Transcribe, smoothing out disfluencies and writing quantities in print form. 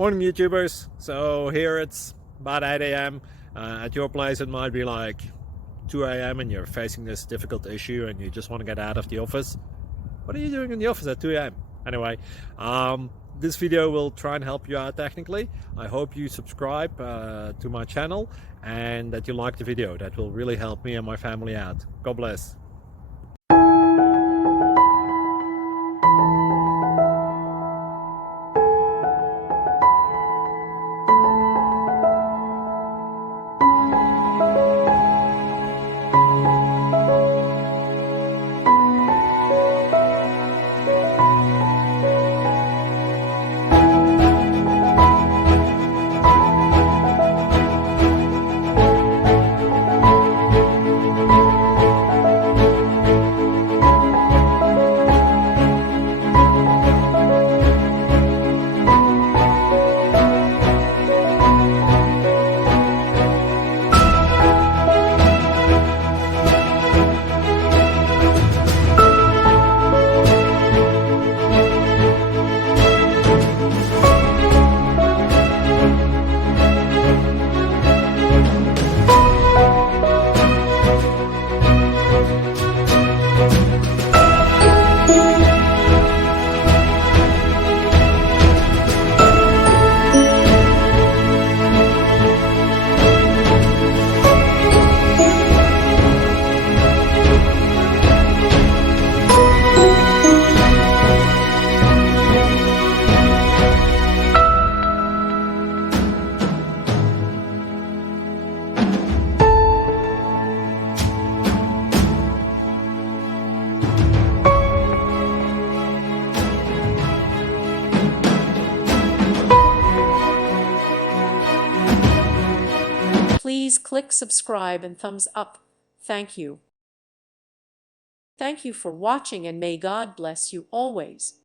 Morning YouTubers. So here it's about 8 a.m. At your place it might be like 2 a.m. and you're facing this difficult issue and you just want to get out of the office. What are you doing in the office at 2 a.m.? Anyway, this video will try and help you out technically. I hope you subscribe to my channel and that you like the video. That will really help me and my family out. God bless. Please click subscribe and thumbs up. Thank you. Thank you for watching and may God bless you always.